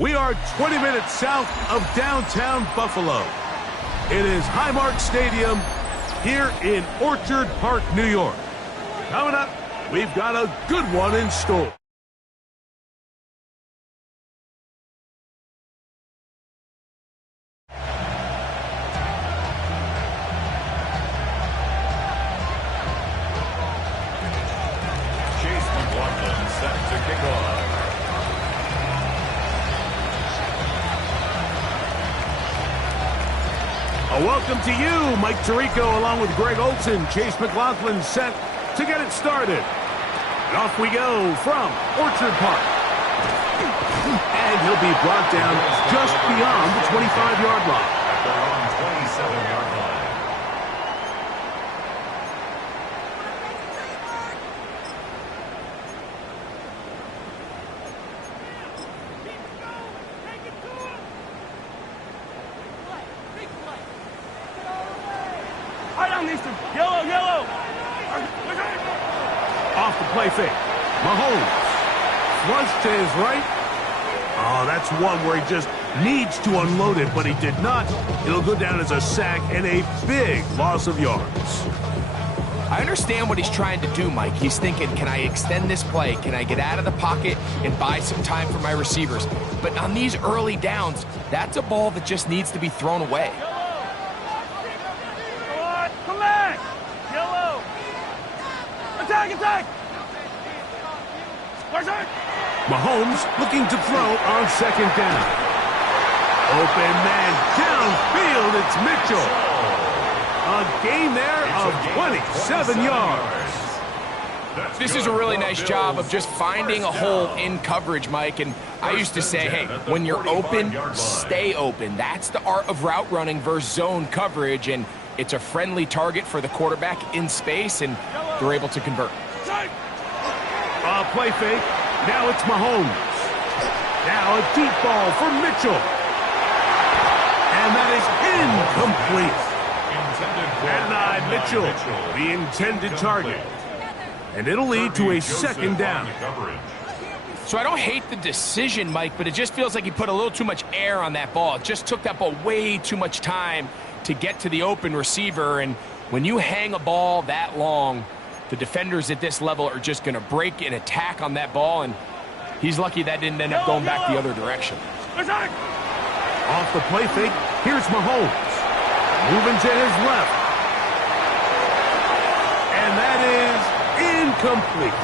We are 20 minutes south of downtown Buffalo. It is Highmark Stadium here in Orchard Park, New York. Coming up, we've got a good one in store. Set to kick off. A welcome to you, Mike Tirico, along with Greg Otss and Chase McLaughlin set to get it started. And off we go from Orchard Park. And he'll be brought down just beyond the 25-yard line. At their own 27-yard line. Yellow, yellow. Off the play fake. Mahomes. Flush to his right. Oh, that's one where he just needs to unload it, but he did not. It'll go down as a sack and a big loss of yards. I understand what he's trying to do, Mike. He's thinking, can I extend this play? Can I get out of the pocket and buy some time for my receivers? But on these early downs, that's a ball that just needs to be thrown away. Attack! Mahomes looking to throw on second down. Open man downfield, it's Mitchell. A gain there of 27 yards. This is a really nice job of just finding a hole in coverage, Mike. And I used to say, hey, when you're open, stay open. That's the art of route running versus zone coverage. And it's a friendly target for the quarterback in space, and they're able to convert. Play fake. Now it's Mahomes. Now a deep ball for Mitchell. And that is incomplete. And Mitchell, the intended target. And it'll lead to a second down. So I don't hate the decision, Mike, but it just feels like he put a little too much air on that ball. It just took that ball way too much time to get to the open receiver. And when you hang a ball that long, the defenders at this level are just going to break and attack on that ball, and he's lucky that didn't end up going back the other direction. Off the play fake, here's Mahomes. Moving to his left. And that is incomplete.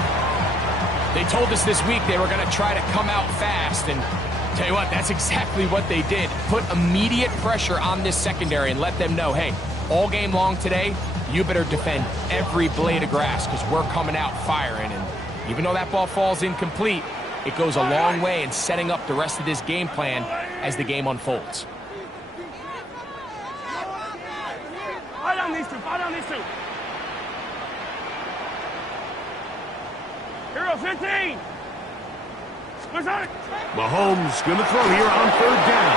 They told us this week they were going to try to come out fast, and tell you what, that's exactly what they did. Put immediate pressure on this secondary and let them know, hey, all game long today, you better defend every blade of grass because we're coming out firing. And even though that ball falls incomplete, it goes a long way in setting up the rest of this game plan as the game unfolds. Fight on these two, fight on these two. Hero 15. Mahomes going to throw here on third down.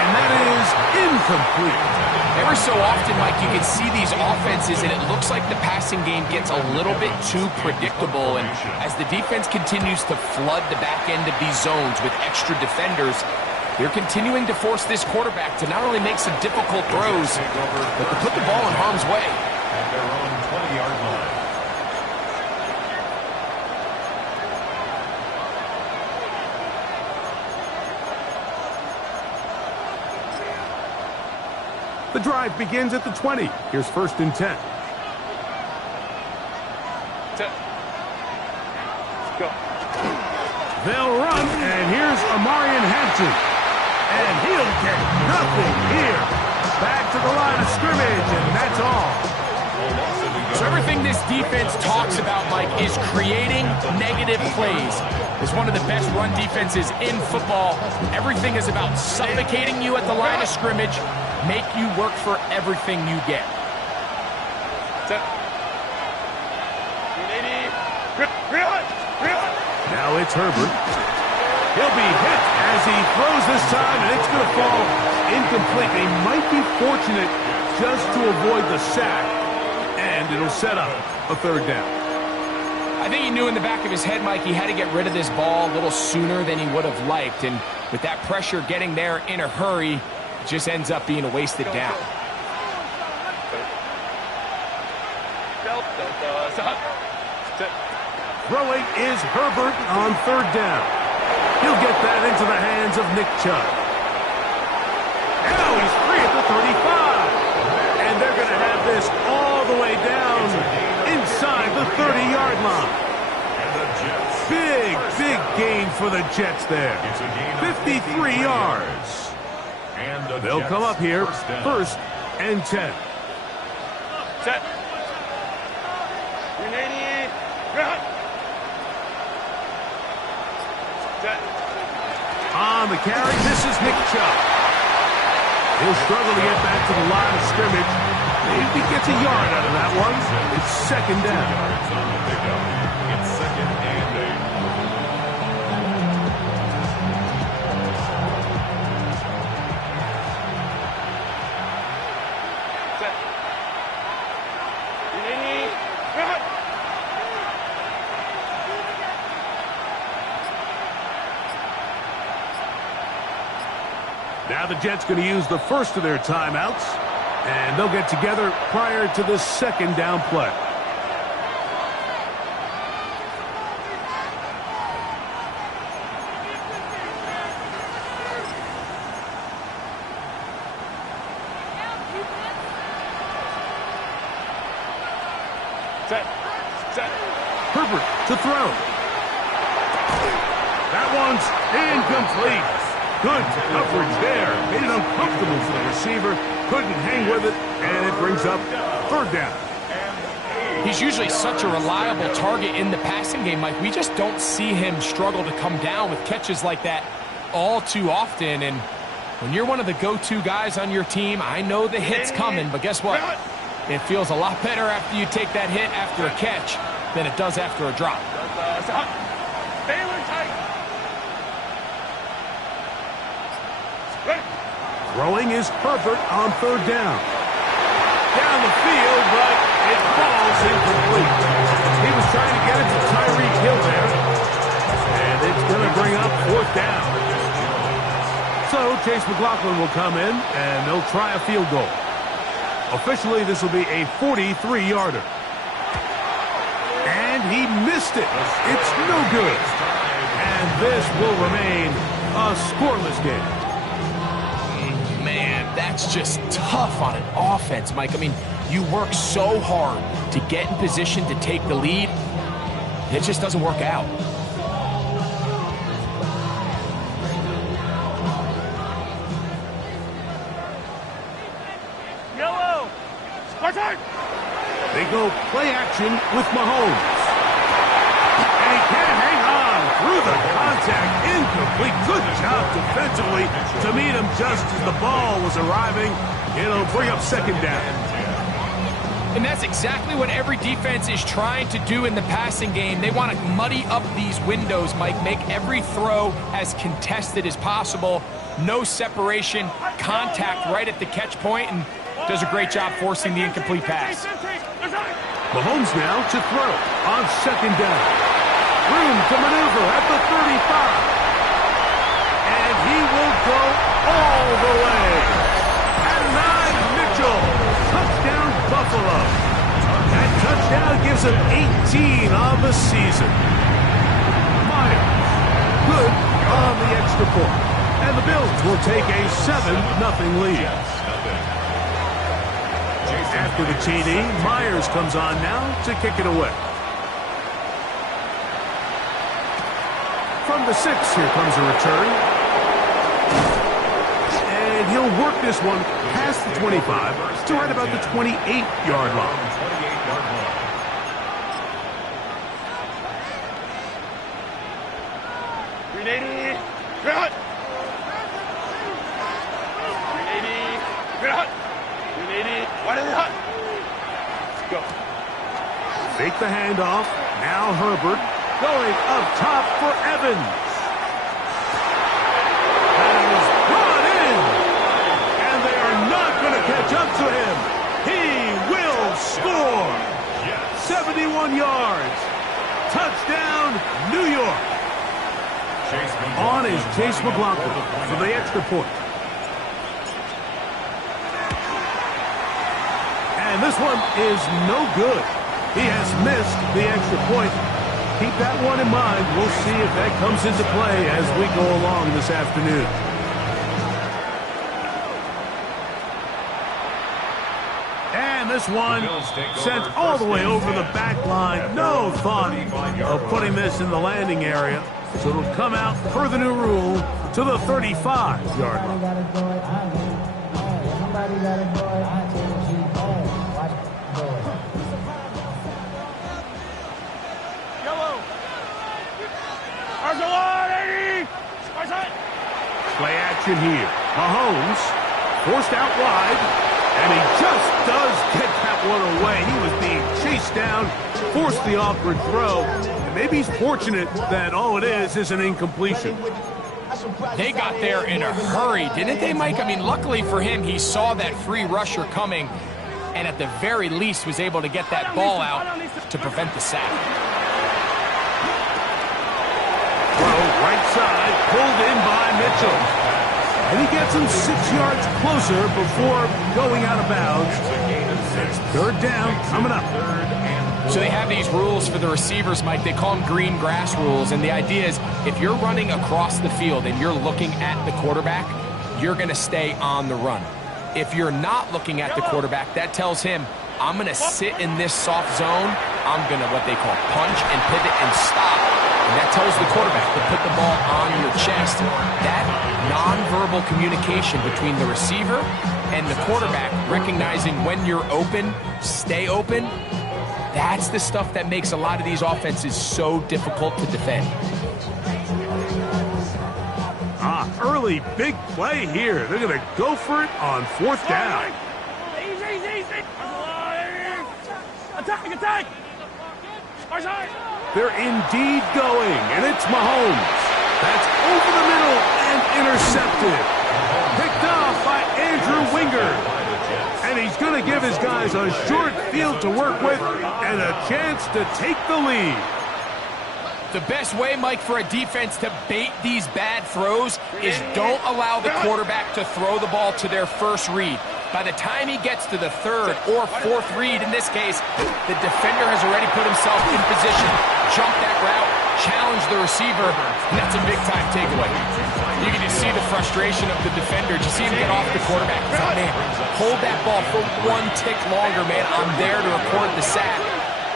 And that is incomplete. Every so often, Mike, you can see these offenses, and it looks like the passing game gets a little bit too predictable. And as the defense continues to flood the back end of these zones with extra defenders, they're continuing to force this quarterback to not only make some difficult throws, but to put the ball in harm's way. At their own 20-yard line. The drive begins at the 20. Here's first and 10. Go. They'll run, and here's Amarian Hampton. And he'll get nothing here. Back to the line of scrimmage, and that's all. So everything this defense talks about, Mike, is creating negative plays. It's one of the best run defenses in football. Everything is about suffocating you at the line of scrimmage, make you work for everything you get. Now it's Herbert. He'll be hit as he throws this time, and it's going to fall incomplete. They might be fortunate just to avoid the sack, and it'll set up a third down. I think he knew in the back of his head, Mike, he had to get rid of this ball a little sooner than he would have liked. And with that pressure getting there in a hurry, it just ends up being a wasted down. Throwing is Herbert on third down. He'll get that into the hands of Nick Chubb. Now he's free at the 35. And they're going to have this all the way down inside the 30-yard line. Big gain for the Jets there. 53 yards. They'll come up here, first and 10. Set. On the carry, this is Nick Chubb. He'll struggle to get back to the line of scrimmage. Maybe gets a yard out of that one. It's second down. It's second and 8. Now the Jets going to use the first of their timeouts, and they'll get together prior to the second down play. Set. Herbert to throw. That one's incomplete. Good coverage there. Made it uncomfortable for the receiver. Couldn't hang with it, and it brings up third down. He's usually such a reliable target in the passing game, Mike. We just don't see him struggle to come down with catches like that all too often. And when you're one of the go-to guys on your team, I know the hit's coming, but guess what? It feels a lot better after you take that hit after a catch than it does after a drop. Throwing is Herbert on third down. Down the field, but it falls incomplete. He was trying to get it to Tyreek Hill there. And it's going to bring up fourth down. So Chase McLaughlin will come in, and they'll try a field goal. Officially, this will be a 43-yarder. And he missed it. It's no good. And this will remain a scoreless game. Man, that's just tough on an offense, Mike. I mean, you work so hard to get in position to take the lead. It just doesn't work out. Yellow. Spartan. They go play action with Mahomes. And he can't hang on through the contact. Incomplete. Good job defensively to meet him just as the ball was arriving. It'll bring up second down. And that's exactly what every defense is trying to do in the passing game. They want to muddy up these windows, Mike, make every throw as contested as possible. No separation, contact right at the catch point, and does a great job forcing the incomplete pass. Mahomes now to throw on second down. Room to maneuver at the 35. And he will go all the way. Adonai Mitchell. Touchdown, Buffalo. That touchdown gives him 18 on the season. Myers. Good on the extra point. And the Bills will take a 7-0 lead. After the TD, Myers comes on now to kick it away. From the 6, here comes a return. And he'll work this one past the 25 to right about the 28-yard line. Go. Fake the handoff. Now Herbert going up top for Evans. That is brought in. And they are not going to catch up to him. He will score. 71 yards. Touchdown, New York. On is Chase McLaughlin for the extra point. And this one is no good. He has missed the extra point. Keep that one in mind. We'll see if that comes into play as we go along this afternoon. And this one sent all the way over the back line. No thought of putting this in the landing area. So it'll come out per the new rule to the 35-yard line. Play action here. Mahomes forced out wide, and he just does get that one away. He was being chased down, forced the awkward throw, and maybe he's fortunate that all it is an incompletion. They got there in a hurry, didn't they, Mike? I mean, luckily for him, he saw that free rusher coming, and at the very least was able to get that ball out to prevent the sack. Right side, pulled in by Mitchell. And he gets him 6 yards closer before going out of bounds. It's third down coming up. So they have these rules for the receivers, Mike. They call them green grass rules. And the idea is if you're running across the field and you're looking at the quarterback, you're going to stay on the run. If you're not looking at the quarterback, that tells him, I'm going to sit in this soft zone. I'm going to what they call punch and pivot and stop. And that tells the quarterback to put the ball on your chest. That nonverbal communication between the receiver and the quarterback, recognizing when you're open, stay open, that's the stuff that makes a lot of these offenses so difficult to defend. Early big play here. They're going to go for it on fourth down. Easy. Attack. They're indeed going, and it's Mahomes. That's over the middle and intercepted. Picked off by Andrew Wingard. And he's going to give his guys a short field to work with and a chance to take the lead. The best way, Mike, for a defense to bait these bad throws is don't allow the quarterback to throw the ball to their first read. By the time he gets to the third or fourth read, in this case, the defender has already put himself in position, jumped that route, challenged the receiver, and that's a big-time takeaway. You can just see the frustration of the defender. Just see him get off the quarterback. He's like, man, hold that ball for one tick longer, man. I'm there to record the sack.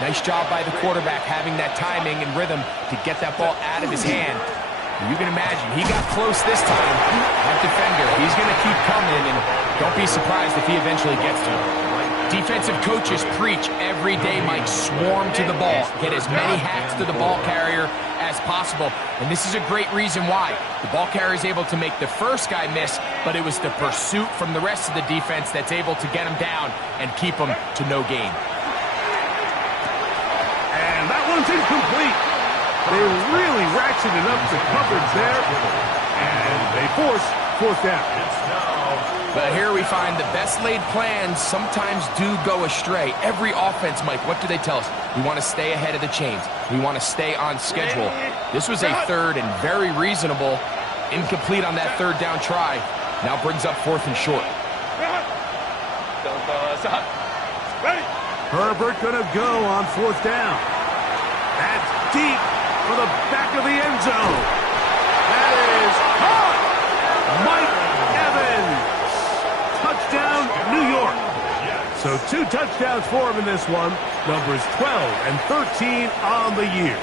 Nice job by the quarterback having that timing and rhythm to get that ball out of his hand. You can imagine, he got close this time. That defender, he's going to keep coming, and don't be surprised if he eventually gets to him. Defensive coaches preach every day, Mike, swarm to the ball. Get as many hacks to the ball carrier as possible. And this is a great reason why. The ball carrier is able to make the first guy miss, but it was the pursuit from the rest of the defense that's able to get him down and keep him to no gain. And that one's incomplete. They really ratcheted up the coverage there, and they force fourth down. But here we find the best laid plans sometimes do go astray. Every offense, Mike, what do they tell us? We want to stay ahead of the chains. We want to stay on schedule. This was a third and very reasonable, incomplete on that third down try. Now brings up fourth and short. Herbert gonna go on fourth down. That's deep for the back of the end zone. That is caught. Mike Evans. Touchdown, New York. So 2 touchdowns for him in this one. Numbers 12 and 13 on the year.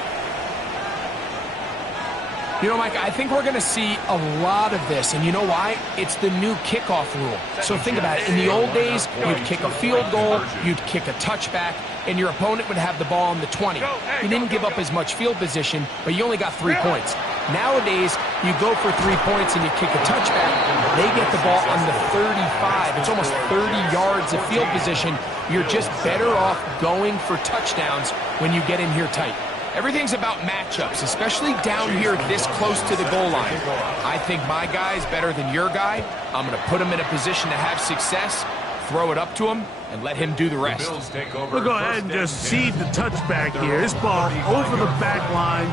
You know, Mike, I think we're going to see a lot of this, and you know why? It's the new kickoff rule. So think about it. In the old days, you'd kick a field goal, you'd kick a touchback, and your opponent would have the ball on the 20. You didn't give up as much field position, but you only got 3 points. Nowadays, you go for 3 points and you kick a touchback, they get the ball on the 35. It's almost 30 yards of field position. You're just better off going for touchdowns when you get in here tight. Everything's about matchups, especially down here this close to the goal line. I think my guy's better than your guy. I'm going to put him in a position to have success. throw it up to him and let him do the rest. Bills take over. We'll go ahead and just cede the touchback here. This ball over the back line.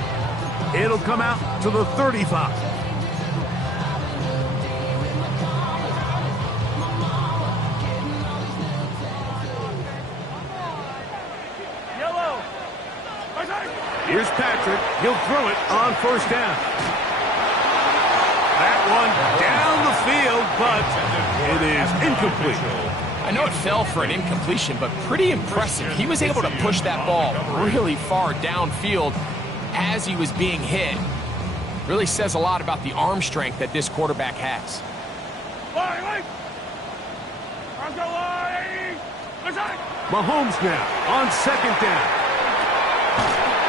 It'll come out to the 35. Yellow. Here's Patrick. He'll throw it on first down. That one down the field, but it is incomplete. I know it fell for an incompletion, but pretty impressive. He was able to push that ball really far downfield as he was being hit. Really says a lot about the arm strength that this quarterback has. Mahomes now on second down.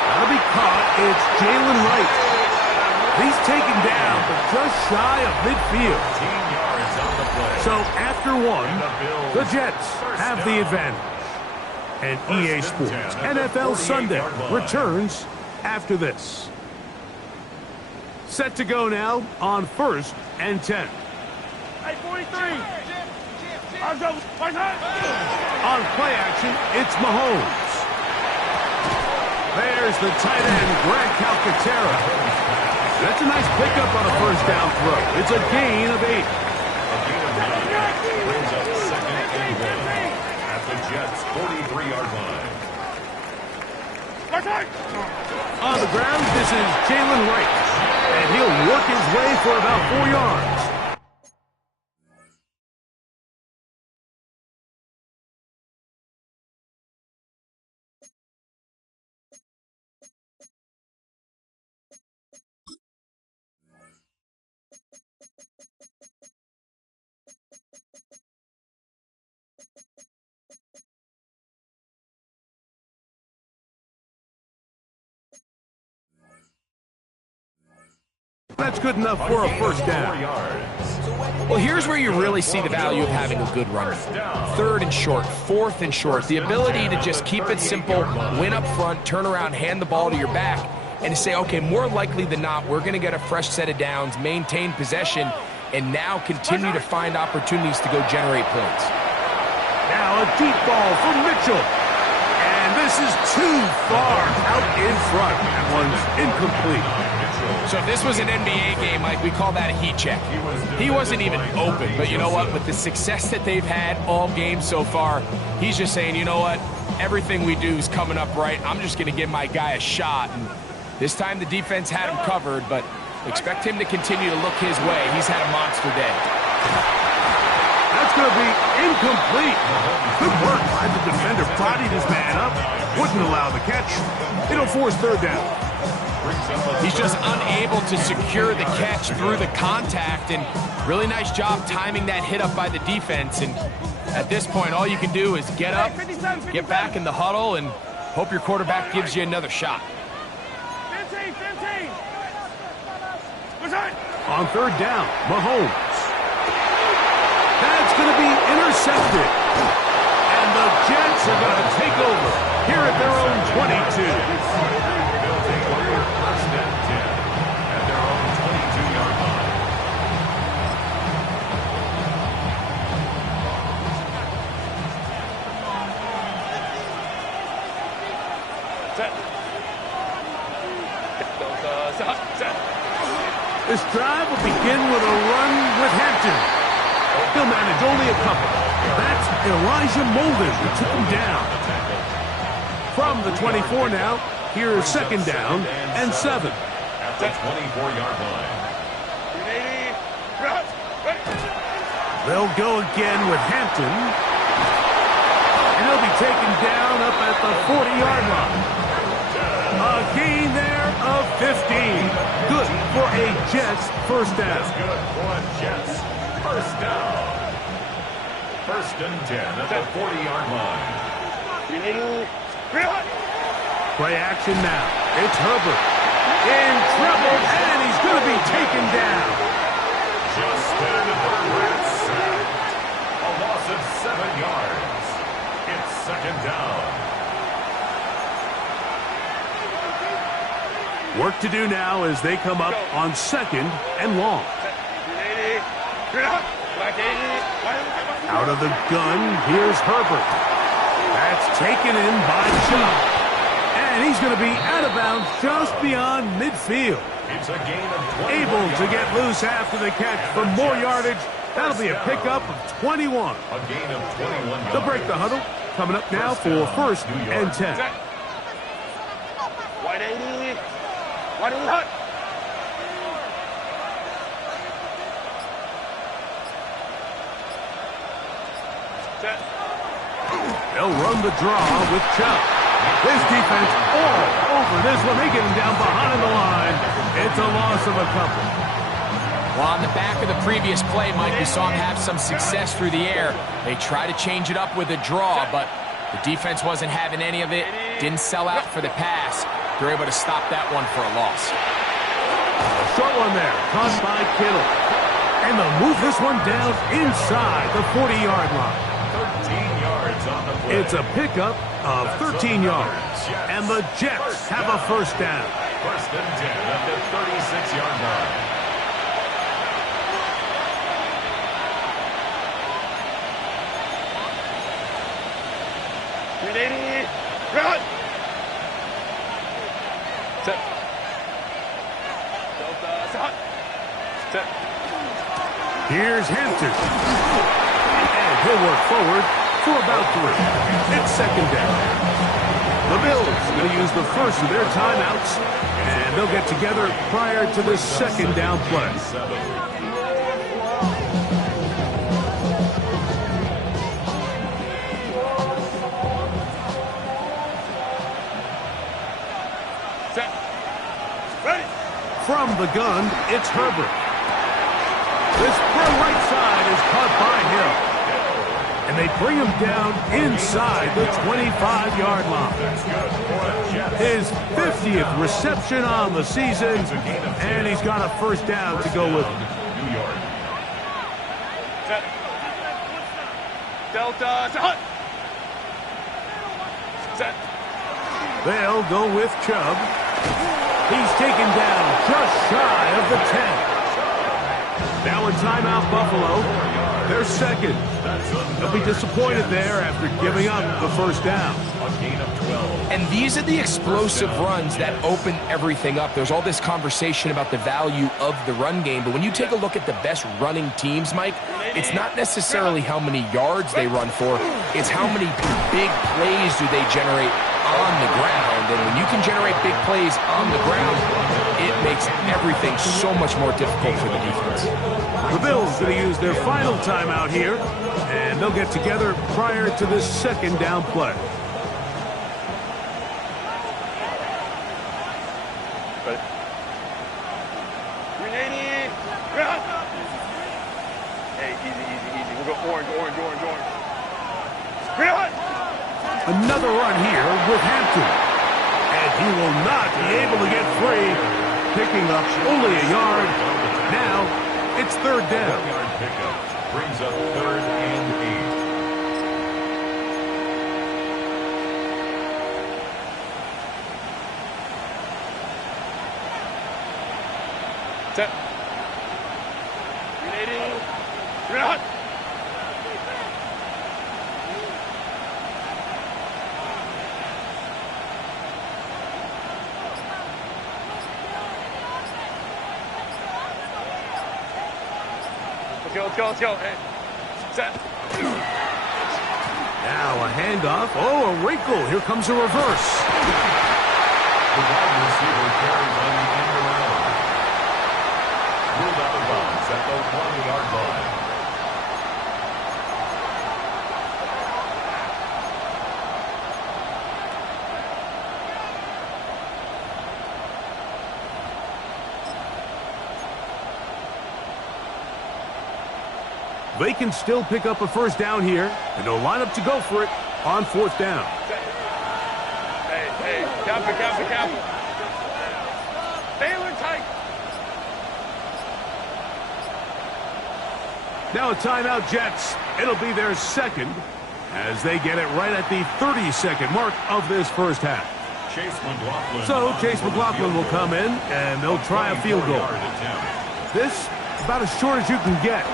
That'll be caught. It's Jalen Wright. He's taken down, but just shy of midfield. 15 yards on the play. So after one, the Jets have the advantage. And EA Sports NFL Sunday returns after this. Set to go now on 1st and 10. Hey, 43. On play action, it's Mahomes. There's the tight end, Greg Calcaterra. That's a nice pickup on a first down throw. It's a gain of 8. A gain of 9 brings up 2nd and 1 at the Jets' 43-yard line. On the ground, this is Jalen Wright. And he'll work his way for about 4 yards. That's good enough for a first down. Well, here's where you really see the value of having a good runner. 3rd and short, 4th and short. The ability to just keep it simple, win up front, turn around, hand the ball to your back, and to say, okay, more likely than not, we're going to get a fresh set of downs, maintain possession, and now continue to find opportunities to go generate points. Now a deep ball for Mitchell. And this is too far out in front. That one's incomplete. So if this was an NBA game, Mike, we call that a heat check. He wasn't even open, but you know what? With the success that they've had all game so far, he's just saying, you know what? Everything we do is coming up right. I'm just going to give my guy a shot. And this time the defense had him covered, but expect him to continue to look his way. He's had a monster day. That's going to be incomplete. Good work by the defender. Bodied his man up. Wouldn't allow the catch. It'll force 3rd down. He's just unable to secure the catch through the contact, and really nice job timing that hit up by the defense. And at this point, all you can do is get up, get back in the huddle, and hope your quarterback gives you another shot. 15. On 3rd down, Mahomes. That's going to be intercepted. And the Jets are going to take over here at their own 22. First and 10 at their own 22-yard line. This drive will begin with a run with Hampton. He'll manage only a couple. That's Elijah Molden who took him down. From the 24 now, here's 2nd down and 7. At the 24-yard line. They'll go again with Hampton. And he'll be taken down up at the 40-yard line. A gain there of 15. Good for a Jets first down. Good for a Jets first down. 1st and 10 at the 40-yard line. Play action now. It's Herbert. In trouble, and he's going to be taken down. Justin Herbert sacked. A loss of 7 yards. It's 2nd down. Work to do now as they come up on 2nd and long. Out of the gun, here's Herbert. That's taken in by Chubb. And he's going to be out of bounds just beyond midfield. It's a gain of 21 Able to yards. get loose after the catch for more yardage. That'll be a pickup of 21. A gain of 21 yards. They'll break the huddle. Coming up now for first and 10. White 80. White 80 hut. Set. They'll run the draw with Chubb. This defense all over this one. They get him down behind the line. It's a loss of a couple. Well, on the back of the previous play, Mike, we saw him have some success through the air. They tried to change it up with a draw, but the defense wasn't having any of it. Didn't sell out for the pass. They're able to stop that one for a loss. A short one there, caught by Kittle. And they'll move this one down inside the 40-yard line. 13 yards on the play. It's a pickup of 13 yards. And the Jets have a first down. First and 10 at the 36-yard line. Run! Set. Delta, set. Set. Here's Hampton. And he'll work forward for about 3. It's second down. The Bills going to use the first of their timeouts, and they'll get together prior to the second down play. Set. Ready. From the gun, it's Herbert. This far right side is caught by Hill. And they bring him down inside the 25-yard line. His 50th reception on the season, and he's got a first down to go with him. New York. Set. Delta, set. Set. They'll go with Chubb. He's taken down just shy of the 10. Now in timeout, Buffalo. They're second. They'll be disappointed there after giving up the first down. A gain of 12. And these are the explosive runs that open everything up. There's all this conversation about the value of the run game, but when you take a look at the best running teams, Mike, it's not necessarily how many yards they run for, it's how many big plays do they generate on the ground. And when you can generate big plays on the ground, it makes everything so much more difficult for the defense. The Bills going to use their final timeout here, and they'll get together prior to this second down play. Ready. 380. Run. Hey, easy. We'll go orange. Run. Another run here with Hampton. And he will not be able to get free, picking up only a yard. Now, it's third down. 1-yard pickup brings up 3rd and 8. Set. 380. Run. Let's go. Hey. Set. Now a handoff. Oh, a wrinkle. Here comes a reverse. The wide receiver carries on the end around. Ruled out of bounds at the 1-yard line. They can still pick up a first down here, and they'll line up to go for it on 4th down. Hey, cap. Baylor tight. Now a timeout, Jets. It'll be their second as they get it right at the 30-second mark of this first half. Chase McLaughlin. So Chase McLaughlin will come in, and they'll try a field goal. This about as short as you can get.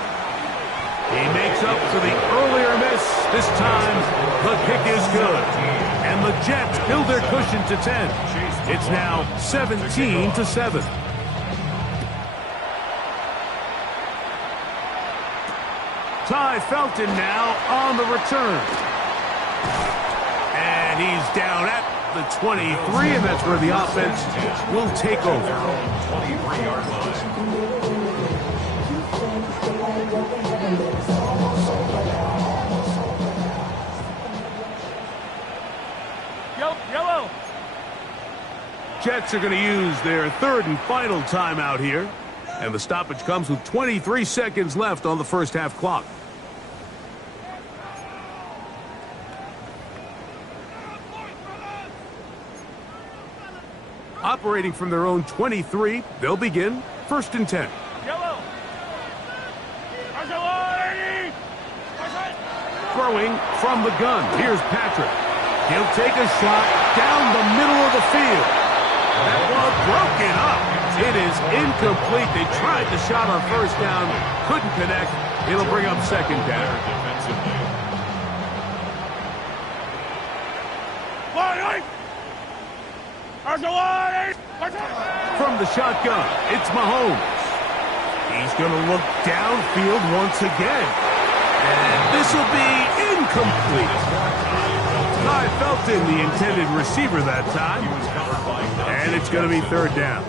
He makes makes up for the earlier miss. This time, the kick is good. And the Jets build their cushion to 10. It's now 17-7. Ty Felton now on the return. And he's down at the 23, and that's where the offense will take over. 23-yard line. Yellow. Jets are going to use their third and final timeout here. And the stoppage comes with 23 seconds left on the first half clock. Operating from their own 23, they'll begin 1st and 10. Yellow. Throwing from the gun. Here's Patrick. He'll take a shot down the middle of the field. That ball broken up. It is incomplete. They tried the shot on first down, couldn't connect. It'll bring up second down. From the shotgun, it's Mahomes. He's going to look downfield once again. And this will be incomplete. Ty Felton, the intended receiver that time. And it's going to be third down.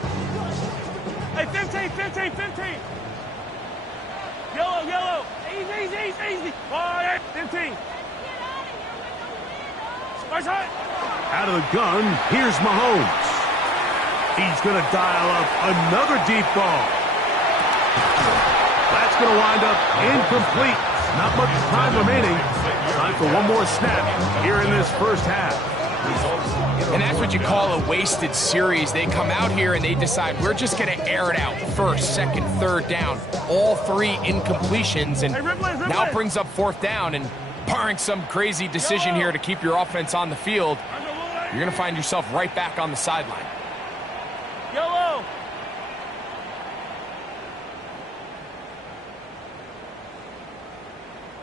Hey, 15. Yellow. Easy. 15. Out of the gun, here's Mahomes. He's going to dial up another deep ball. That's going to wind up incomplete. Not much time remaining. Time for one more snap here in this first half. And that's what you call a wasted series. They come out here and they decide we're just going to air it out. First, second, third down. All three incompletions. And now brings up fourth down. And barring some crazy decision here to keep your offense on the field, you're going to find yourself right back on the sideline. Yellow.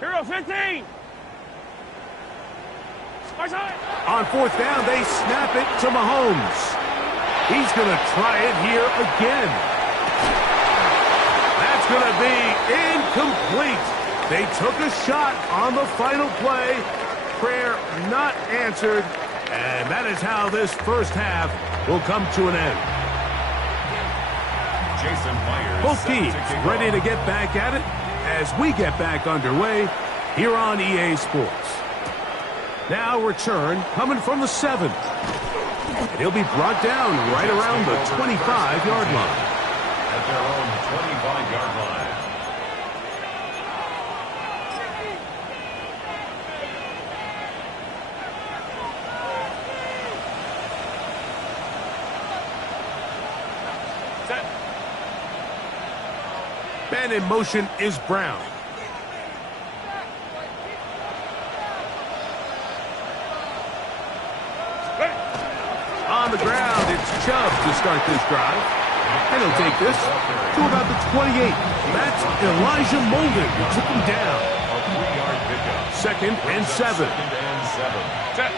Hero 15. On fourth down, they snap it to Mahomes. He's going to try it here again. That's going to be incomplete. They took a shot on the final play. Prayer not answered. And that is how this first half will come to an end. Jason Myers. Both teams ready to get back at it as we get back underway here on EA Sports. Now return coming from the 7. And he'll be brought down right around the 25-yard line. At their own 25-yard line. Man in motion is Brown. On the ground, it's Chubb to start this drive. And he'll take this to about the 28. That's Elijah Molden who took him down. A 3-yard pickup. 2nd and 7. Set.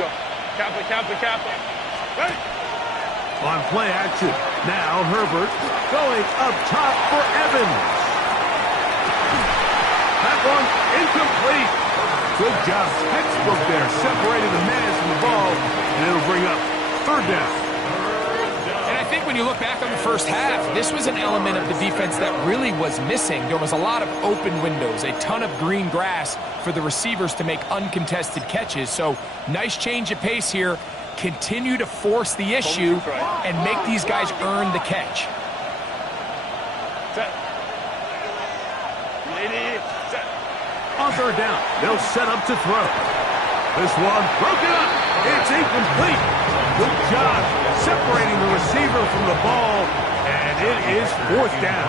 Go. Kappa. Ready. On play action, now Herbert going up top for Evans. That one incomplete. Good job, textbook there, separating the man from the ball, and it'll bring up third down. And I think when you look back on the first half, this was an element of the defense that really was missing. There was a lot of open windows, a ton of green grass for the receivers to make uncontested catches. So nice change of pace here. Continue to force the issue and make these guys earn the catch. Set. Lady. Set. On third down, they'll set up to throw. This one broken up. It's incomplete. Good job separating the receiver from the ball, and it is fourth down.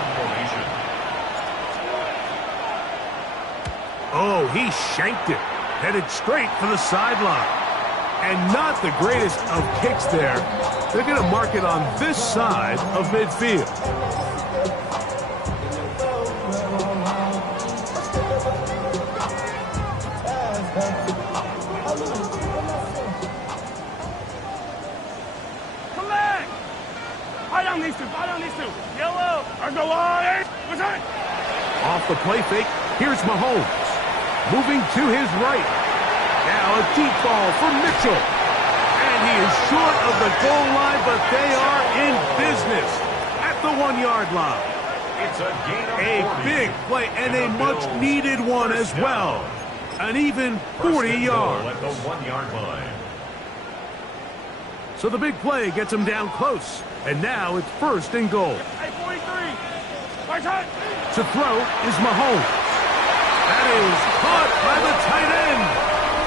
Oh, he shanked it. Headed straight for the sideline. And not the greatest of kicks there. They're going to mark it on this side of midfield. these two. Fire on these two. Yellow. Or go on. What's that? Off the play fake, here's Mahomes. Moving to his right. Now a deep ball for Mitchell. And he is short of the goal line, but they are in business at the 1-yard line. It's a gain of 40. A big play and a much-needed one as well. An even 40 yards. At the 1-yard line. So the big play gets him down close. And now it's first and goal. Hey, 43. My time. To throw is Mahomes. That is caught by the tight end,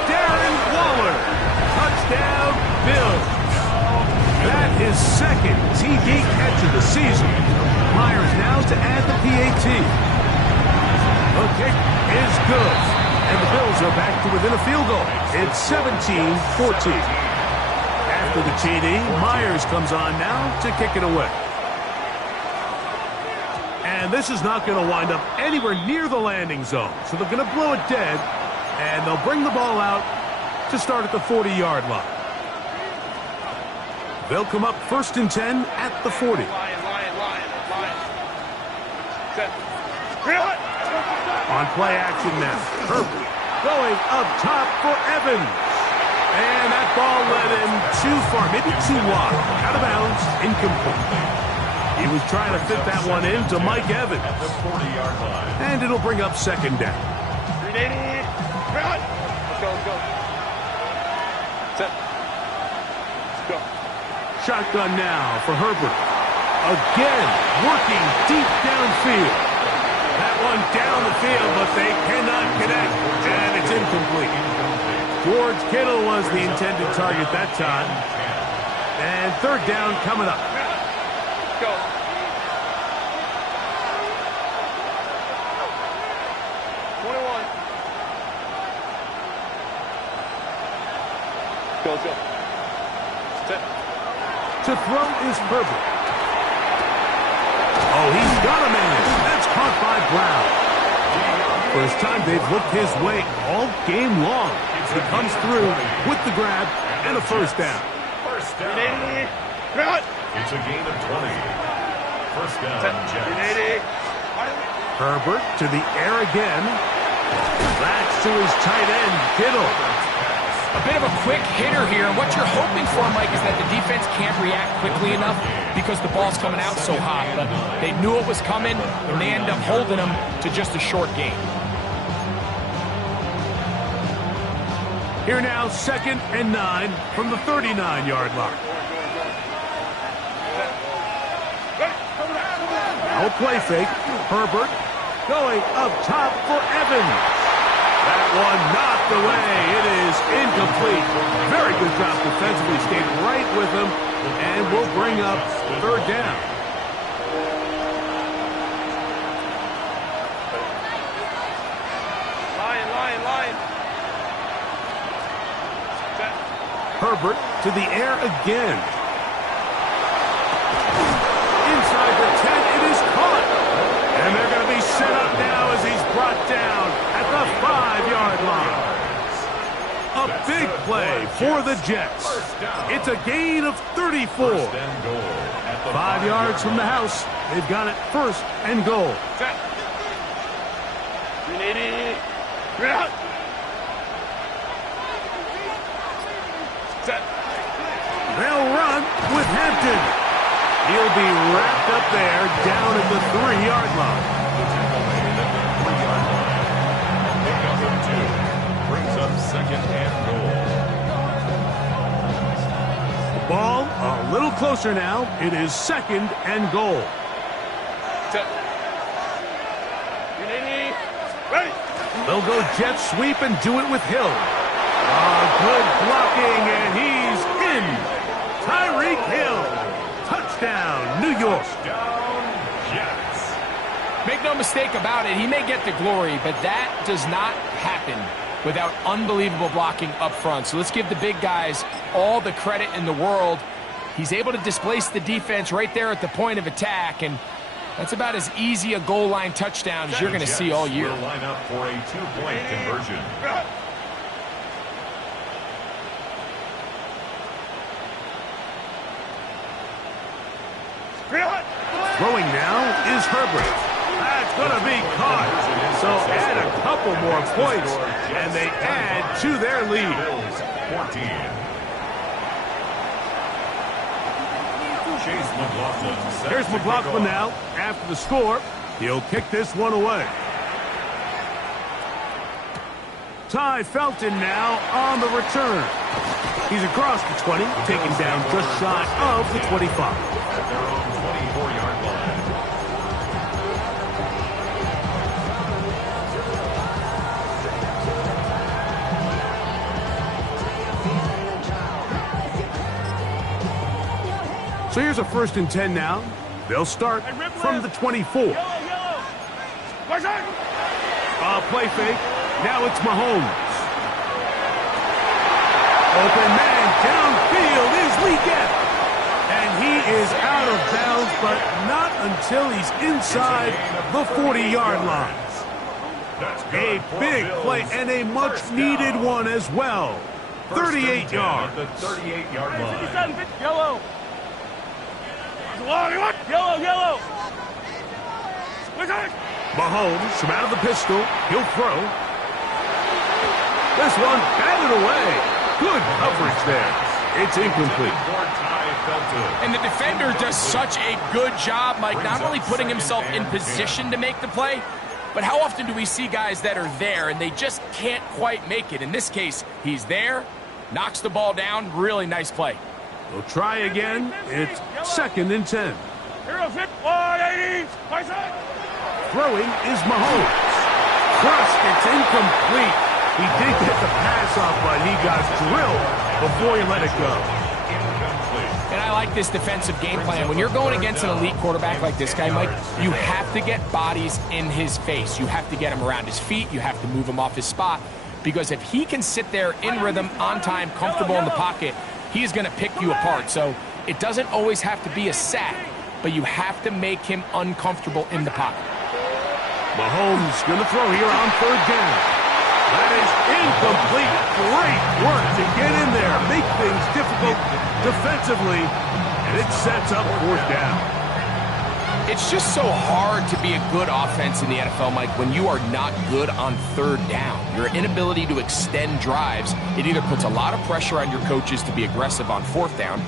Darren Waller. Touchdown, Bills. That is second TD catch of the season. Myers now to add the PAT. The kick is good. And the Bills are back to within a field goal. It's 17-14. After the TD, Myers comes on now to kick it away. And this is not going to wind up anywhere near the landing zone. So they're going to blow it dead, and they'll bring the ball out to start at the 40-yard line. They'll come up first and 10 at the 40. Lion. Set. On play action now. Herbert going up top for Evans. And that ball led him too far, maybe too wide. Out of bounds, incomplete. He was trying to fit that one into Mike Evans. At the 40-yard line. And it'll bring up second down. 380. Let's go. Set. Let's go. Shotgun now for Herbert. Again, working deep downfield. That one down the field, but they cannot connect. And it's incomplete. George Kittle was the intended target that time. And third down coming up. Go. Go. Set. To throw is Herbert. Oh, he's got a man. That's caught by Brown. First time they've looked his way all game long. He comes through with the grab and a first down. First down. It's a gain of 20. First down, Jets. Herbert to the air again. That's to his tight end, Kittle. A bit of a quick hitter here, and what you're hoping for, Mike, is that the defense can't react quickly enough because the ball's coming out so hot. But they knew it was coming, and they end up holding them to just a short gain. Here now, second and 9 from the 39-yard line. Now a play fake. Herbert going up top for Evans. That one knocked away. It is incomplete. Very good job defensively. Stayed right with him, and will bring up third down. Lion. Herbert to the air again. Inside the 10, it is caught. And they're going to be set up now as he's brought down at the 5-yard line. A big play for the Jets. It's a gain of 34. 5 yards from the house. They've got it first and goal. Set. 380. Set. They'll run with Hampton. He'll be wrapped up there down at the 3-yard line. Brings up second and goal. Ball a little closer now. It is second and goal. Set. 380. Ready. They'll go jet sweep and do it with Hill. Good blocking, and he's in. Tyreek Hill. Touchdown, New York. Touchdown, Jets. Make no mistake about it, he may get the glory, but that does not happen without unbelievable blocking up front. So let's give the big guys all the credit in the world. He's able to displace the defense right there at the point of attack, and that's about as easy a goal line touchdown as you're going to see all year. Will line up for a 2-point conversion. Throwing now is Herbert. That's going to be caught. So add a couple more points, and they add to their lead. 14. Chase McLaughlin. Here's McLaughlin now after the score. He'll kick this one away. Ty Felton now on the return. He's across the 20, taken down just shy of the 25. At their own 24-yard line. So here's a 1st and 10 now. They'll start from the 24. Play fake. Now it's Mahomes. Open man downfield is Leggett. And he is out of bounds, but not until he's inside the 40-yard line. A big play and a much-needed one as well. 38 yards. The 38-yard line. Yellow. Yellow. Mahomes from out of the pistol. He'll throw. This one batted away. Good coverage there. It's incomplete. And the defender does such a good job, Mike, not only putting himself in position to make the play, but how often do we see guys that are there and they just can't quite make it? In this case, he's there, knocks the ball down. Really nice play. We'll try again. It's 2nd and 10. Throwing is Mahomes. Crushed, it's incomplete. He did get the pass off, but he got drilled before he let it go. And I like this defensive game plan. When you're going against an elite quarterback like this guy, Mike, you have to get bodies in his face. You have to get him around his feet. You have to move him off his spot. Because if he can sit there in rhythm, on time, comfortable in the pocket, he's going to pick you apart. So it doesn't always have to be a sack, but you have to make him uncomfortable in the pocket. Mahomes going to throw here on 3rd down. That is incomplete. Great work to get in there, make things difficult defensively, and it sets up 4th down. It's just so hard to be a good offense in the NFL, Mike, when you are not good on 3rd down. Your inability to extend drives, it either puts a lot of pressure on your coaches to be aggressive on 4th down,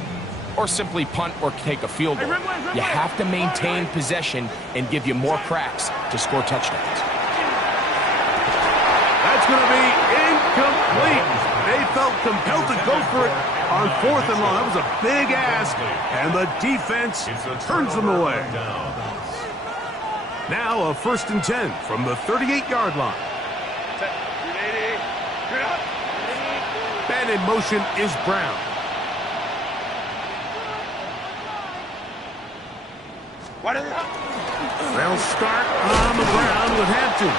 or simply punt or take a field goal. You have to maintain possession and give you more cracks to score touchdowns. That's going to be incomplete. They felt compelled to go for it on 4th and long. That was a big ask, and the defense turns them away. Now a 1st and 10 from the 38-yard line. And in motion is Brown. They'll start on the ground with Hampton.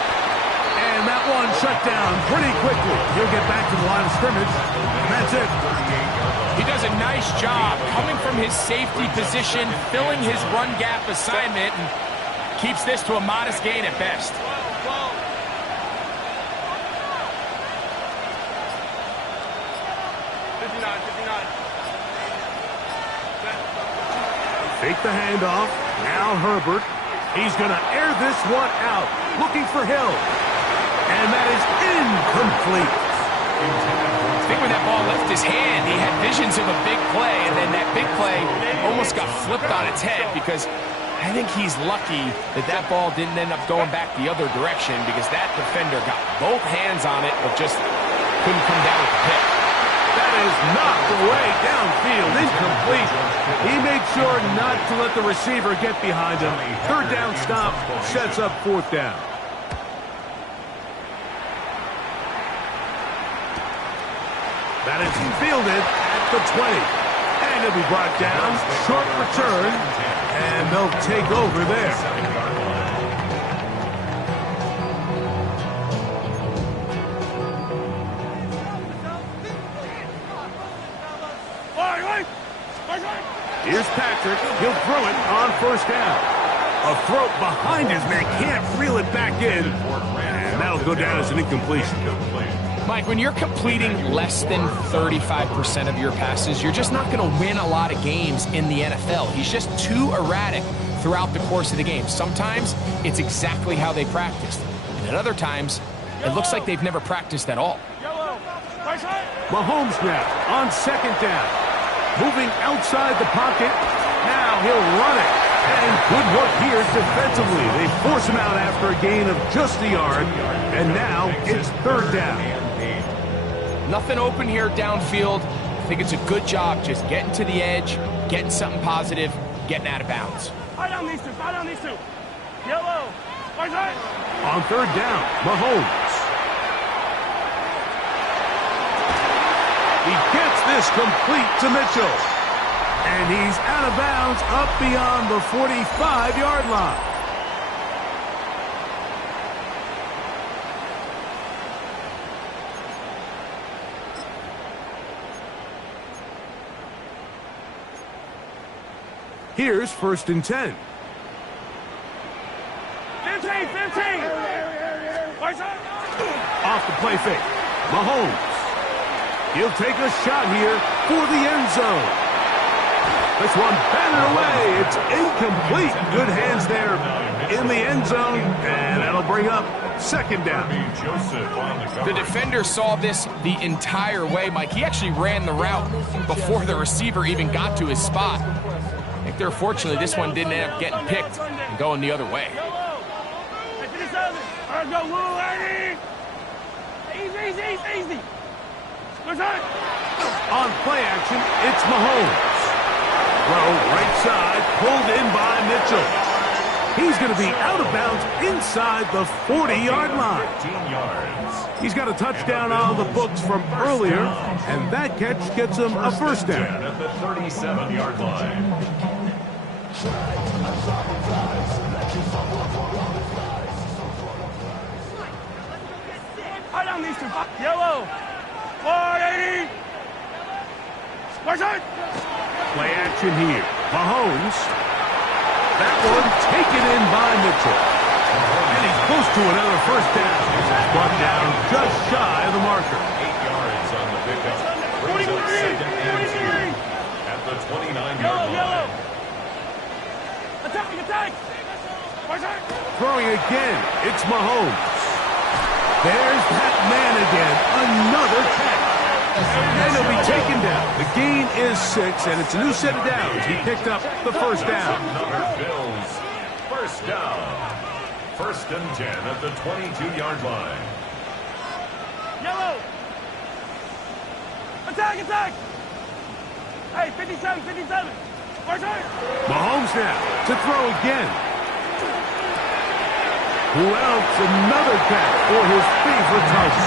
And that one shut down pretty quickly. He'll get back to the line of scrimmage, and that's it. He does a nice job coming from his safety position, filling his run gap assignment, and keeps this to a modest gain at best. Fake the handoff. Now Herbert. He's going to air this one out. Looking for Hill. And that is incomplete. I think when that ball left his hand, he had visions of a big play, and then that big play almost got flipped on its head because I think he's lucky that that ball didn't end up going back the other direction because that defender got both hands on it but just couldn't come down with the pick. That is knocked away downfield, incomplete. He made sure not to let the receiver get behind him. 3rd down stop sets up 4th down. That is fielded at the 20. And he'll be brought down. Short return. And they'll take over there. Here's Patrick. He'll throw it on 1st down. A throw behind his man. Can't reel it back in. And that'll go down as an incompletion. Mike, when you're completing less than 35% of your passes, you're just not going to win a lot of games in the NFL. He's just too erratic throughout the course of the game. Sometimes it's exactly how they practiced. And at other times, it looks like they've never practiced at all. Mahomes now on second down. Moving outside the pocket. Now he'll run it. And good work here defensively. They force him out after a gain of just a yard. And now it's third down. Nothing open here downfield. I think it's a good job just getting to the edge, getting something positive, getting out of bounds. Fight on these two. Fight on these two. Yellow. On third down, Mahomes. He gets this complete to Mitchell. And he's out of bounds up beyond the 45-yard line. Here's 1st and 10. 15. Off the play fake. Mahomes. He'll take a shot here for the end zone. This one batted away. It's incomplete. Good hands there in the end zone. And that'll bring up second down. The defender saw this the entire way, Mike. He actually ran the route before the receiver even got to his spot. I think they're fortunately this one didn't end up getting picked and going the other way. Easy. On play action, it's Mahomes. Throw right side, pulled in by Mitchell. He's going to be out of bounds inside the 40-yard line. 15 yards. He's got a touchdown on the books from earlier, and that catch gets him a first down. At the 37-yard line. Fight on these two. Yellow. 480. Play action here. Mahomes. That one taken in by Mitchell. And he's close to another first down. Brought down just shy of the marker. 8 yards on the pickup. Brings up second and 2 at the 29-yard line. Attack. Throwing again. It's Mahomes. There's that man again. Another catch. And he'll be taken down. The gain is 6, and it's a new set of downs. He picked up the first down. Another Bills first down. 1st and 10 at the 22-yard line. Yellow. Attack. Hey, 57. Mahomes now to throw again. Who else? Another catch for his favorite touch.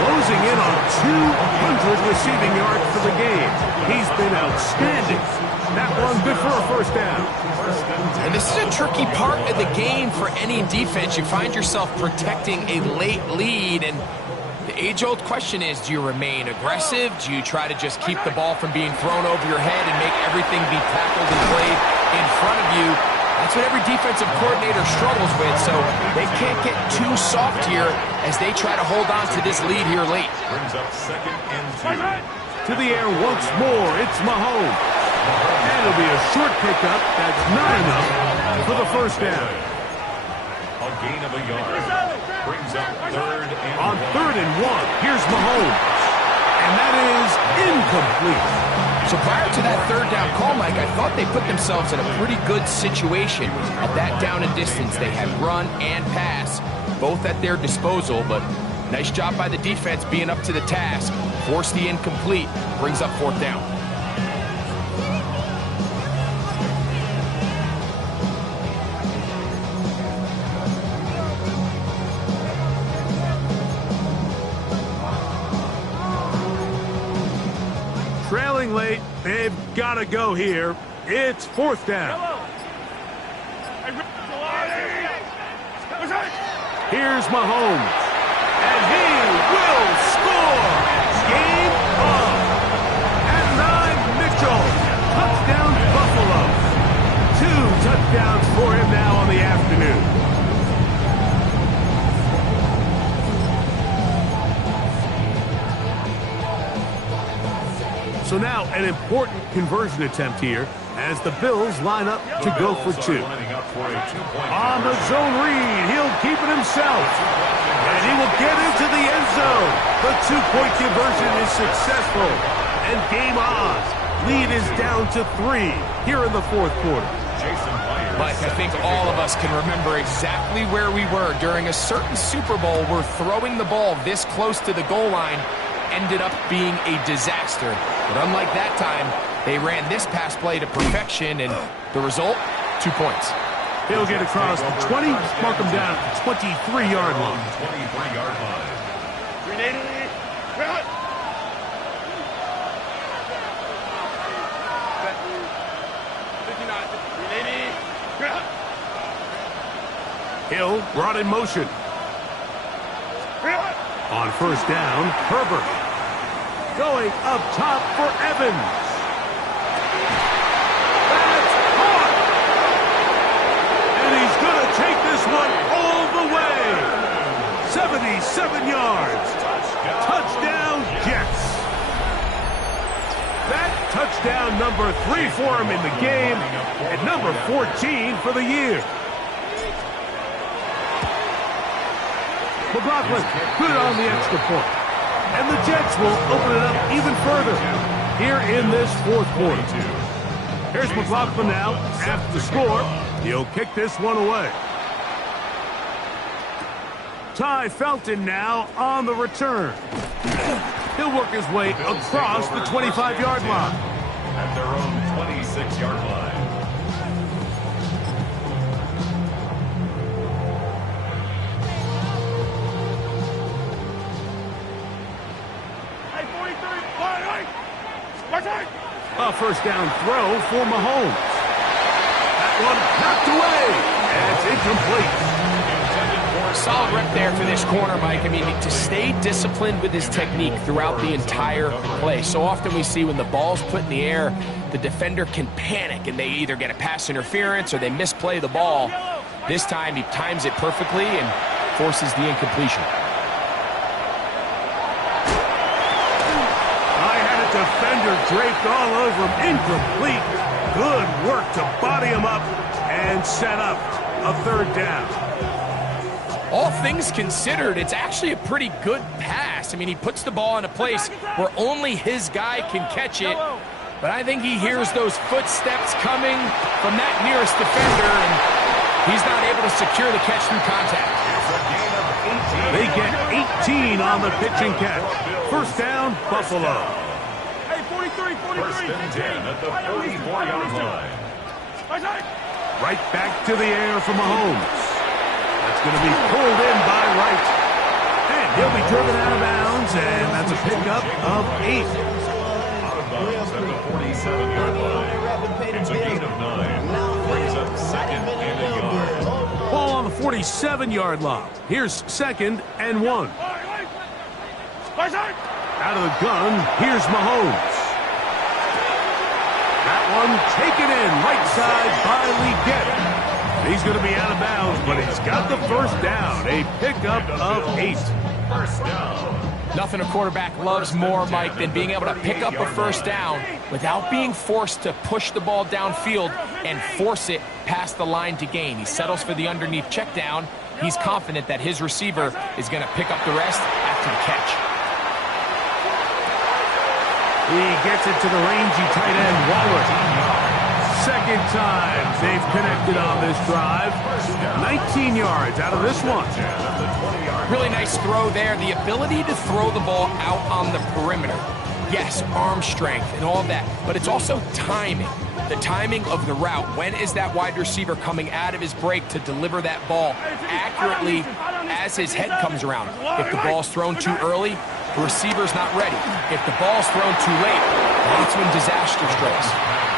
Closing in on 200 receiving yards for the game. He's been outstanding. That one good for a first down. And this is a tricky part of the game for any defense. You find yourself protecting a late lead, and the age-old question is, do you remain aggressive? Do you try to just keep the ball from being thrown over your head and make everything be tackled and played in front of you? That's what every defensive coordinator struggles with, so they can't get too soft here as they try to hold on to this lead here late. Brings up second and 2. To the air once more, it's Mahomes. And it'll be a short pickup. That's not enough for the first down. A gain of a yard. Brings up third and On 3rd and 1, here's Mahomes. And that is incomplete. So prior to that third down call, Mike, I thought they put themselves in a pretty good situation at that down and distance. They had run and pass, both at their disposal, but nice job by the defense being up to the task. Force the incomplete, brings up 4th down. Trailing late, they've got to go here. It's 4th down. Here's Mahomes. And he will score. Game on. At 9, Mitchell. Touchdown, Buffalo. 2 touchdowns for him now on the afternoon. So now an important conversion attempt here as the Bills line up to go for two. On the zone read, he'll keep it himself. And he will get into the end zone. The two-point conversion is successful. And game on. Lead is down to 3 here in the fourth quarter. Mike, I think all of us can remember exactly where we were during a certain Super Bowl where throwing the ball this close to the goal line ended up being a disaster. But unlike that time, they ran this pass play to perfection, and the result, 2 points. He'll get across the 20, mark him down at the 23-yard line. 23-yard line. Hill brought in motion. On first down, Herbert. Going up top for Evans. That's caught! And he's going to take this one all the way. 77 yards. Touchdown, Jets. That touchdown number 3 for him in the game, and number 14 for the year. McLaughlin put it on the extra point. And the Jets will open it up even further here in this fourth quarter. Here's McLaughlin now after the score. He'll kick this one away. Ty Felton now on the return. He'll work his way across the 25-yard line. At their own 26-yard line. A first down throw for Mahomes. That one knocked away. And it's incomplete. Solid rep there for this corner, Mike. I mean, to stay disciplined with his technique throughout the entire play. So often we see when the ball's put in the air, the defender can panic and they either get a pass interference or they misplay the ball. This time he times it perfectly and forces the incompletion. Defender draped all over him. Incomplete. Good work to body him up and set up a third down. All things considered, it's actually a pretty good pass. I mean, he puts the ball in a place where only his guy can catch it. But I think he hears those footsteps coming from that nearest defender, and he's not able to secure the catch through contact. They get 18 on the pitch and catch. First down, Buffalo. First and 10 at the 44-yard line. Right back to the air for Mahomes. That's going to be pulled in by Wright. And he'll be driven out of bounds, and that's a pickup of 8. Out of bounds at the 47-yard line. It's a gain of 9. Brings up second and a yard. Ball on the 47-yard line. Here's second and 1. Out of the gun, here's Mahomes. That one taken in right side by Legette. He's going to be out of bounds, but he's got the first down. A pickup of 8. First down. Nothing a quarterback loves more, Mike, than being able to pick up a first down without being forced to push the ball downfield and force it past the line to gain. He settles for the underneath check down. He's confident that his receiver is going to pick up the rest after the catch. He gets it to the rangy tight end, Waller. Second time they've connected on this drive. 19 yards out of this one. Really nice throw there. The ability to throw the ball out on the perimeter. Yes, arm strength and all that, but it's also timing. The timing of the route. When is that wide receiver coming out of his break to deliver that ball accurately as his head comes around? If the ball's thrown too early, the receiver's not ready. If the ball's thrown too late, that's when disaster strikes.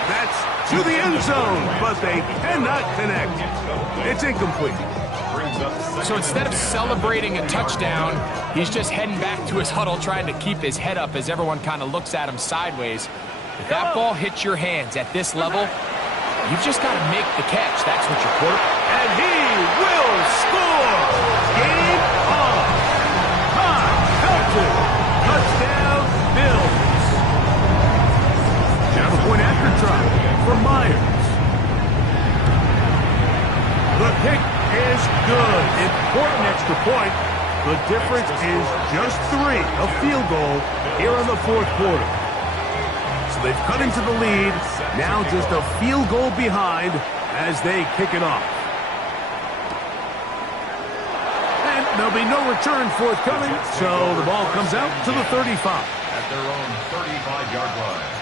That's to the end zone, but they cannot connect. It's incomplete. So instead of celebrating a touchdown, he's just heading back to his huddle trying to keep his head up as everyone kind of looks at him sideways. If that ball hits your hands at this level, you've just got to make the catch. That's what your quarterback. And he will score. Game on. Ty Felton. Touchdown, Bills. difference is just 3, a field goal here in the fourth quarter. So they've cut into the lead, now just a field goal behind as they kick it off. And there'll be no return forthcoming, so the ball comes out to the 35. At their own 35-yard line.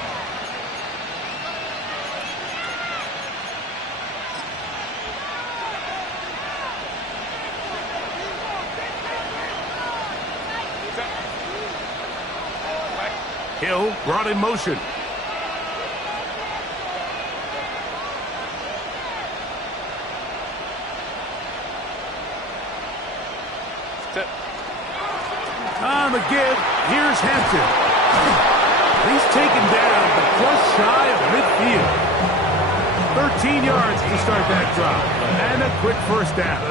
Hill brought in motion. On the give, here's Hampton. He's taken down, but just shy of midfield. 13 yards to start that drive, and a quick first down.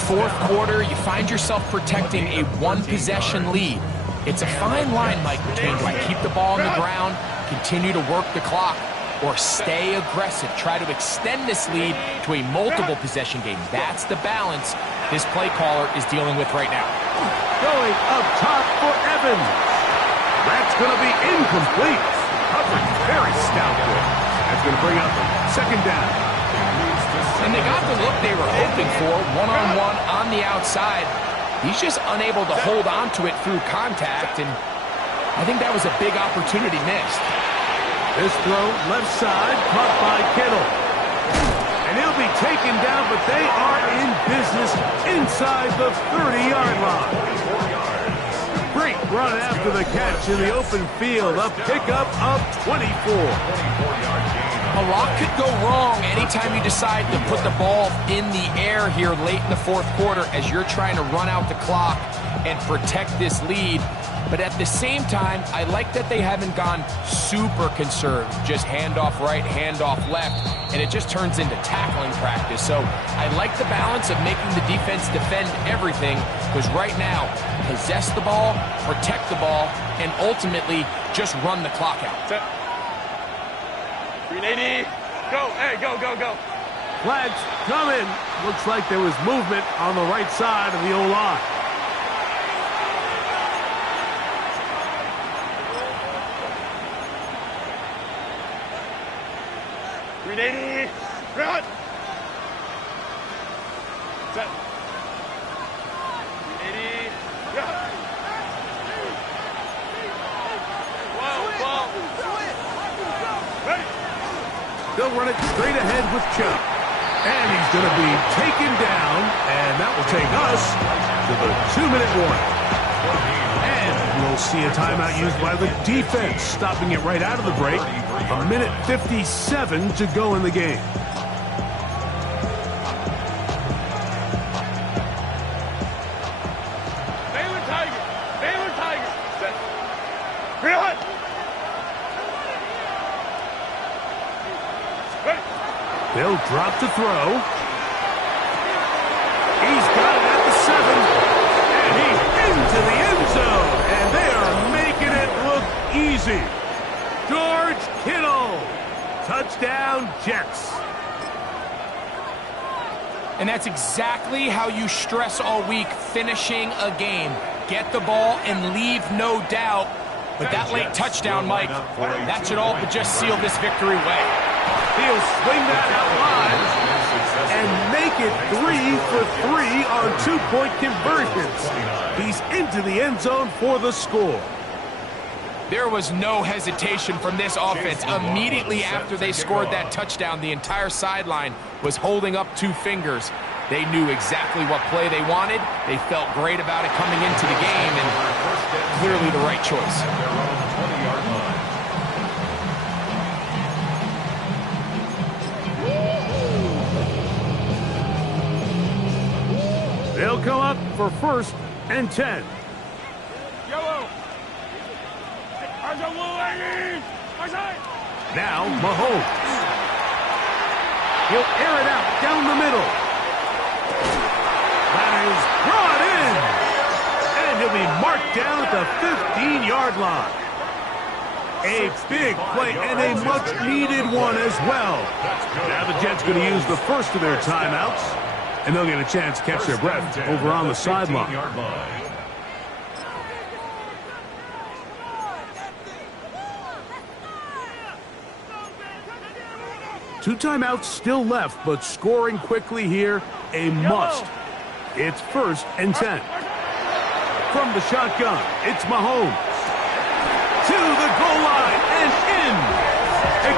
Fourth quarter, you find yourself protecting a one-possession lead. It's a fine line, Mike, between do I keep the ball on the ground, continue to work the clock, or stay aggressive, try to extend this lead to a multiple possession game. That's the balance this play caller is dealing with right now. Going up top for Evans. That's going to be incomplete. Coverage very stout there. That's going to bring up second down. And they got the look they were hoping for, one-on-one on the outside. He's just unable to hold on to it through contact, and I think that was a big opportunity missed. This throw left side, caught by Kittle. And he'll be taken down, but they are in business inside the 30-yard line. Great run after the catch in the open field. A pickup of 24. A lot could go wrong anytime you decide to put the ball in the air here late in the fourth quarter as you're trying to run out the clock and protect this lead. But at the same time, I like that they haven't gone super conserved, just handoff right, handoff left, and it just turns into tackling practice. So I like the balance of making the defense defend everything, because right now, possess the ball, protect the ball, and ultimately just run the clock out. 380. Go. Hey, go, go, go. Flags coming. Looks like there was movement on the right side of the O-line. Run! Set. 380. Run! Whoa. Ready? They'll run it straight ahead with Chubb. And he's going to be taken down, and that will take us to the 2-minute warning. And we'll see a timeout used by the defense, stopping it right out of the break. 1:57 to go in the game. Baylor Tiger. Set. Run! Ready? They'll drop to throw. He's got it at the 7. And he's into the end zone. And they are making it look easy. George Kittle. Touchdown, Jets. And that's exactly how you stress all week, finishing a game. Get the ball and leave no doubt. But that late touchdown, Mike, that should all but just seal this victory away. He'll swing that out wide and make it 3 for 3 on 2-point conversions. He's into the end zone for the score. There was no hesitation from this offense. Immediately after they scored that touchdown, the entire sideline was holding up 2 fingers. They knew exactly what play they wanted. They felt great about it coming into the game, and clearly the right choice. They'll come up for 1st and 10. Yellow. Now Mahomes. He'll air it out down the middle. That is brought in. And he'll be marked down at the 15-yard line. A big play and a much-needed one as well. Now the Jets going to use the first of their timeouts. And they'll get a chance to catch their breath over on the sideline. Two timeouts still left, but scoring quickly here, a must. It's 1st and 10. From the shotgun, it's Mahomes. To the goal line and in.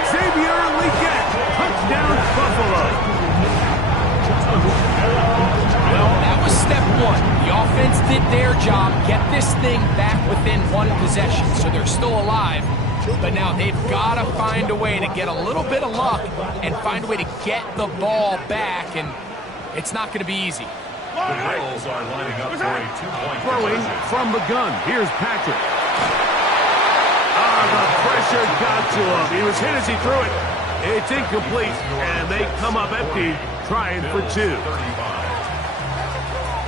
Xavier Legette, touchdown Buffalo. Well, that was step one. The offense did their job, get this thing back within one possession, so they're still alive. But now they've got to find a way to get a little bit of luck and find a way to get the ball back, and it's not going to be easy. The Bills are lining up for a 2-point Throwing conversion. from the gun. Here's Patrick. The pressure got to him. He was hit as he threw it. It's incomplete, and they come up empty, trying for 2.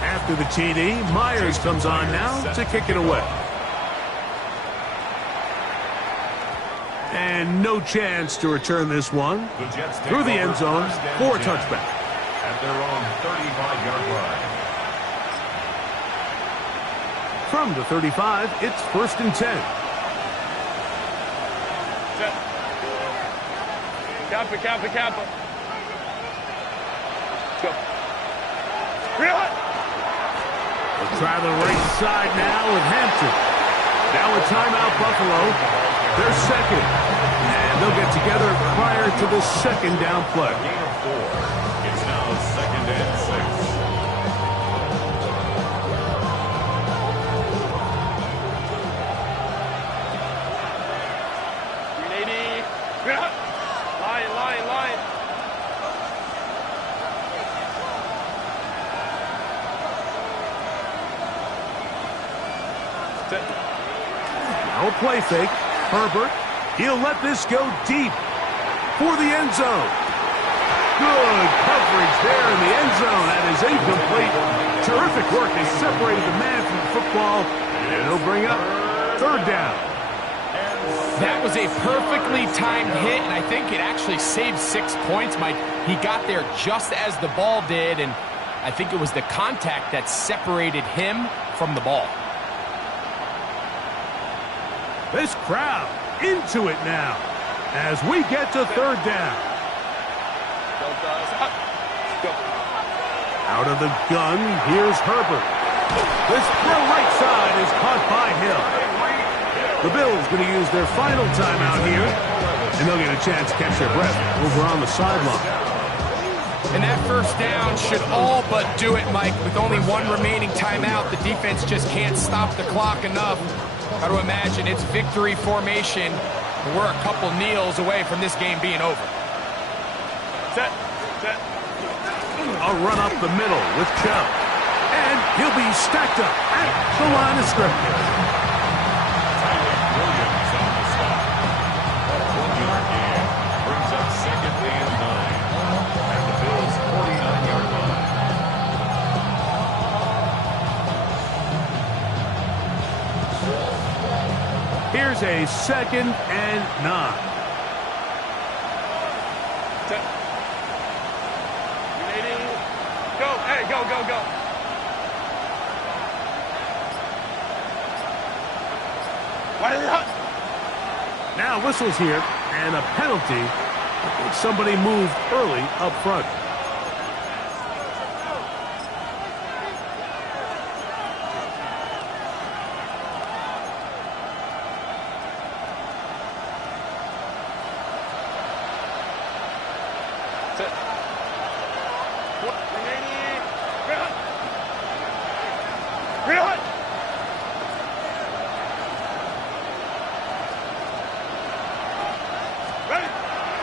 After the TD, Myers comes on now to kick it away. And no chance to return this one through the end zone for a touchback. At their own 35-yard line. From the 35, it's 1st and 10. Kappa. Go. They'll try the right side now with Hampton. Now a timeout, Buffalo. They're second. And they'll get together prior to the second down play. Gain of 4. It's now 2nd and 6. Line. Now a play fake. Herbert. He'll let this go deep for the end zone. Good coverage there in the end zone. That is incomplete. Terrific work. They separated the man from the football. And they'll bring up 3rd down. That was a perfectly timed hit, and I think it actually saved 6 points, Mike. He got there just as the ball did, and I think it was the contact that separated him from the ball. This crowd into it now as we get to 3rd down. Out of the gun, here's Herbert. This throw right side is caught by Hill. The Bills going to use their final timeout here, and they'll get a chance to catch their breath over on the sideline. And that 1st down should all but do it, Mike. With only one remaining timeout, the defense just can't stop the clock enough. Got to imagine it's victory formation. We're a couple kneels away from this game being over. Set. A run up the middle with Chubb. And he'll be stacked up at the line of scrimmage. Williams on the stop. A 1-yard gain brings up 2nd and 9 at the Bills' 49-yard line. Here's a 2nd and 9. Go. Hey, go. Now whistles here, and a penalty. Somebody moved early up front.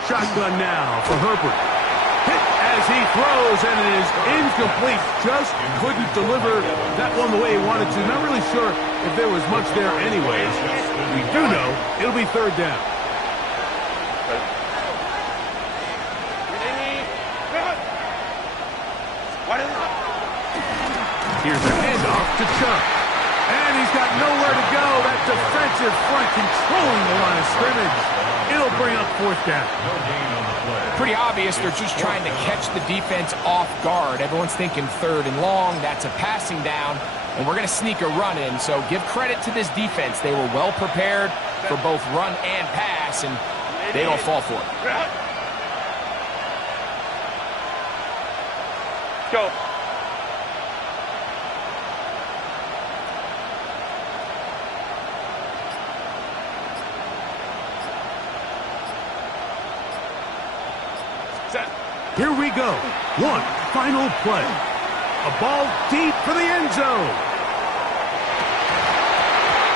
Shotgun now for Herbert. Hit as he throws, and it is incomplete. Just couldn't deliver that one the way he wanted to. Not really sure if there was much there anyways. We do know it'll be 3rd down. Here's a handoff to Chubb. And he's got nowhere to go. That defensive front controlling the line of scrimmage. It'll That'll bring up fourth down. No gain on the play. Pretty obvious they're just trying to catch the defense off guard. Everyone's thinking 3rd and long. That's a passing down, and we're going to sneak a run in. So give credit to this defense. They were well prepared for both run and pass, and they don't fall for it. Go. Set. Here we go. One final play. A ball deep for the end zone.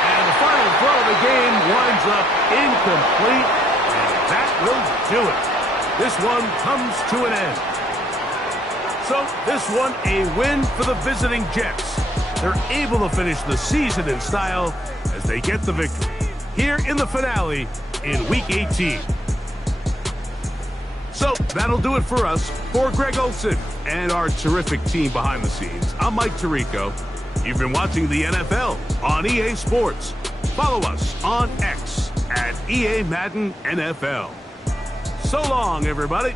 And the final throw of the game winds up incomplete. And that will do it. This one comes to an end. So this one a win for the visiting Jets. They're able to finish the season in style as they get the victory here in the finale in Week 18. So that'll do it for us. For Greg Olson and our terrific team behind the scenes, I'm Mike Tirico. You've been watching the NFL on EA Sports. Follow us on X at EA Madden NFL. So long, everybody.